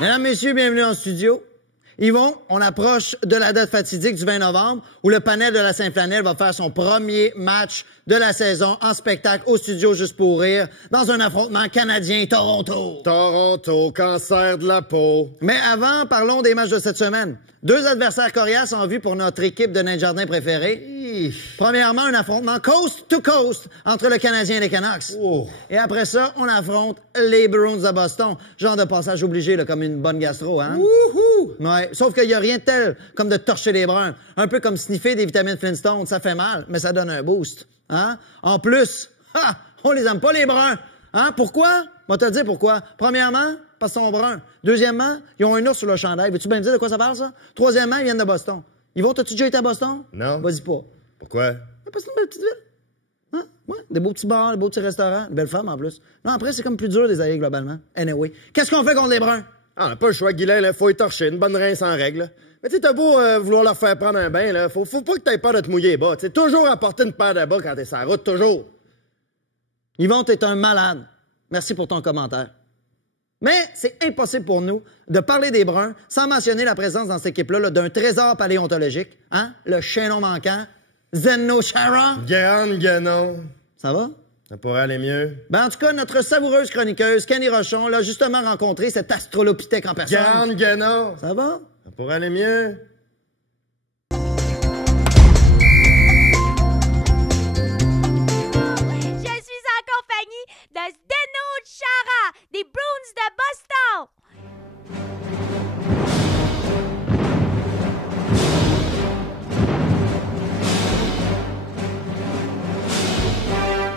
Mesdames, messieurs, bienvenue en studio. Yvon, on approche de la date fatidique du 20 novembre où le panel de la Saint-Flanel va faire son premier match de la saison en spectacle au studio Juste pour rire dans un affrontement canadien-Toronto. Toronto, cancer de la peau. Mais avant, parlons des matchs de cette semaine. Deux adversaires coriaces en vue pour notre équipe de nains de jardin préférée. Premièrement, un affrontement coast to coast entre le Canadien et les Canucks. Oh. Et après ça, on affronte les Bruins de Boston. Genre de passage obligé, là, comme une bonne gastro, hein? Wouhou! Ouais. Sauf qu'il y a rien de tel comme de torcher les Bruns. Un peu comme sniffer des vitamines Flintstone. Ça fait mal, mais ça donne un boost. Hein? En plus, on les aime pas, les Bruns. Hein? Pourquoi? On va te le dire pourquoi. Premièrement, parce qu'ils sont bruns. Deuxièmement, ils ont un ours sur le chandail. Veux-tu bien me dire de quoi ça parle, ça? Troisièmement, ils viennent de Boston. Yvon, t'as-tu déjà été à Boston? Non. Vas-y pas. Pourquoi? Parce que c'est une belle petite ville. Hein? Ouais. Des beaux petits bars, des beaux petits restaurants, une belle femme en plus. Non, après, c'est comme plus dur des alliés globalement. Anyway. Qu'est-ce qu'on fait contre les bruns? Ah, on n'a pas le choix, Guylain, là. Faut y torcher. Une bonne rince en règle. Mais tu sais, t'as beau vouloir leur faire prendre un bain, là. Faut pas que t'aies peur de te mouiller les bas. Tu sais, toujours apporter une paire de bas quand t'es sur la route, toujours. Yvon, t'es un malade. Merci pour ton commentaire. Mais c'est impossible pour nous de parler des Bruns sans mentionner la présence dans cette équipe-là d'un trésor paléontologique, hein? Le chaînon manquant, Zdeno Chara. Gagne, Ganon. Ça va? Ça pourrait aller mieux. Ben, en tout cas, notre savoureuse chroniqueuse, Kenny Rochon, l'a justement rencontré cet astrolopithèque en personne. Gagne, Ganon. Ça va? Ça pourrait aller mieux. Je suis en compagnie de Zdeno Chara, des Bruins de Boston.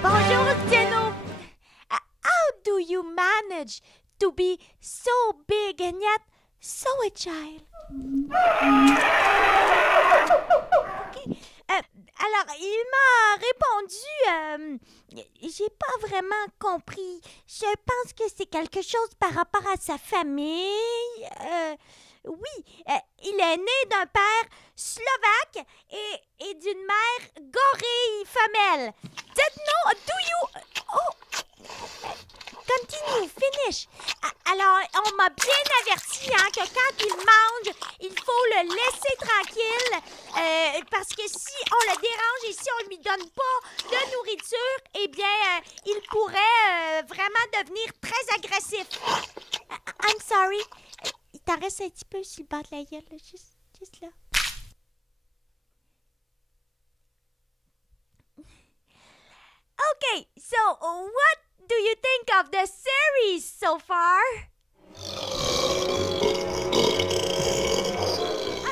Bonjour, Zdeno. How do you manage to be so big and yet so agile? Okay. Alors, il m'a répondu, j'ai pas vraiment compris. Je pense que c'est quelque chose par rapport à sa famille. Oui, il est né d'un père slovaque et d'une mère gorille femelle. Dites-nous, do you... Oh! Continue, finish. Alors, on m'a bien averti que quand il mange, il faut le laisser tranquille parce que si on le dérange et si on lui donne pas de nourriture, eh bien, il pourrait vraiment devenir très agressif. I'm sorry. Il t'en reste un petit peu sur le bord de la gueule, là, juste là. Okay, so what do you think of the series so far?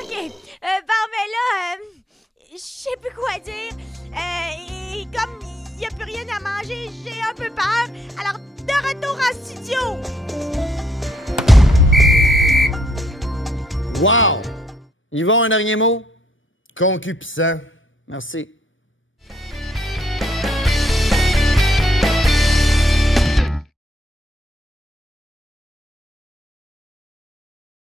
OK. Bon, mais là, je sais plus quoi dire. Et comme il n'y a plus rien à manger, j'ai un peu peur. Alors, de retour en studio. Wow! Yvon, un dernier mot? Concupiscent. Merci.